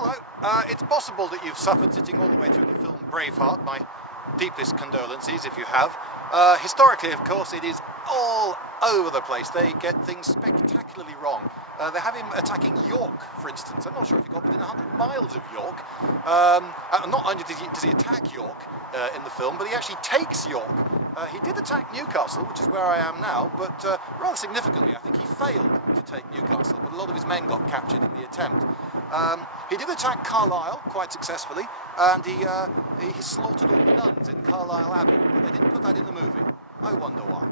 Hello. It's possible that you've suffered sitting all the way through the film Braveheart. My deepest condolences if you have. Historically, of course, it is all over the place. They get things spectacularly wrong. They have him attacking York, for instance. I'm not sure if he got within 100 miles of York. Not only does he attack York in the film, but he actually takes York. He did attack Newcastle, which is where I am now, but rather significantly, I think he failed to take Newcastle, but a lot of his men got captured in the attempt. He did attack Carlisle quite successfully, and he slaughtered all the nuns in Carlisle Abbey, but they didn't put that in the movie. I wonder why.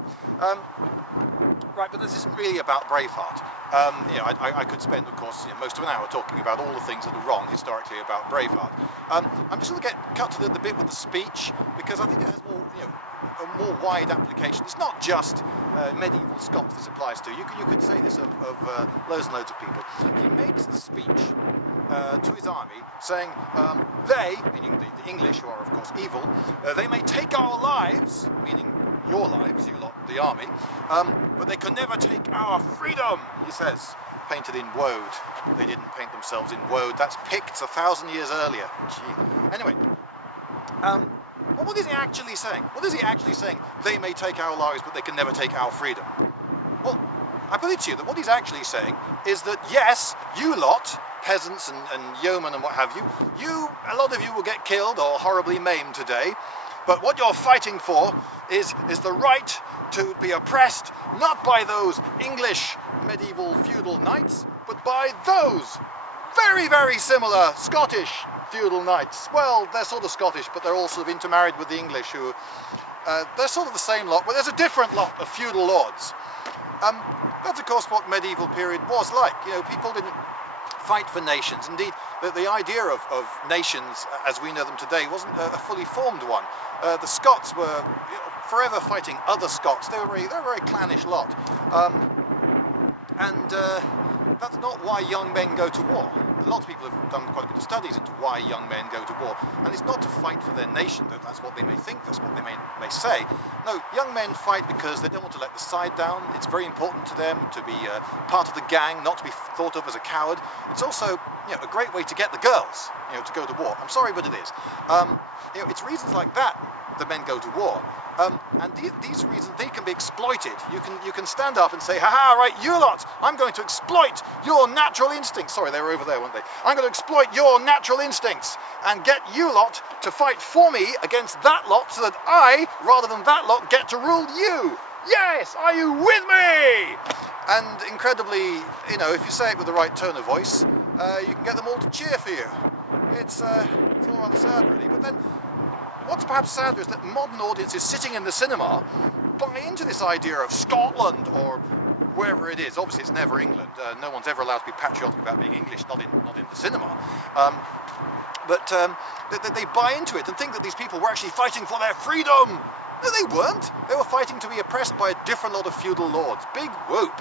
Right, but this isn't really about Braveheart. I could spend, of course, most of an hour talking about all the things that are wrong historically about Braveheart. I'm just going to cut to the bit with the speech, because I think it has more, a more wide application. It's not just medieval Scots this applies to. You could say this of loads and loads of people. He makes the speech to his army saying, they, meaning the English, who are of course evil, they may take our lives, meaning your lives, you lot, the army, but they can never take our freedom, he says, painted in woad. They didn't paint themselves in woad. That's Picts 1,000 years earlier. Gee. Anyway, what is he actually saying? What is he actually saying? They may take our lives, but they can never take our freedom. Well, I put it to you that what he's actually saying is that, yes, you lot, peasants and yeomen and what have you, a lot of you will get killed or horribly maimed today, but what you're fighting for is the right to be oppressed, not by those English medieval feudal knights, but by those very, very similar Scottish feudal knights. Well, they're sort of Scottish, but they're all sort of intermarried with the English, who they're sort of the same lot, but there's a different lot of feudal lords. That's of course what medieval period was like. People didn't fight for nations. Indeed, the idea of nations as we know them today wasn't a fully formed one. The Scots were forever fighting other Scots. They were a very clannish lot. That's not why young men go to war. Lots of people have done quite a bit of studies into why young men go to war. And it's not to fight for their nation, that's what they may think, that's what they may say. No, young men fight because they don't want to let the side down. It's very important to them to be part of the gang, not to be thought of as a coward. It's also a great way to get the girls to go to war. I'm sorry, but it is. It's reasons like that men go to war. And these reasons, they can be exploited. You can stand up and say, ha-ha, right, you lot, I'm going to exploit your natural instincts. Sorry, they were over there, weren't they? I'm going to exploit your natural instincts and get you lot to fight for me against that lot so that I, rather than that lot, get to rule you. Yes, are you with me? And incredibly, if you say it with the right tone of voice, you can get them all to cheer for you. It's all rather sad, really. But then, what's perhaps sadder is that modern audiences sitting in the cinema buy into this idea of Scotland or wherever it is. Obviously, it's never England. No one's ever allowed to be patriotic about being English, not in the cinema. But they buy into it and think that these people were actually fighting for their freedom. No, they weren't. They were fighting to be oppressed by a different lot of feudal lords. Big whoop.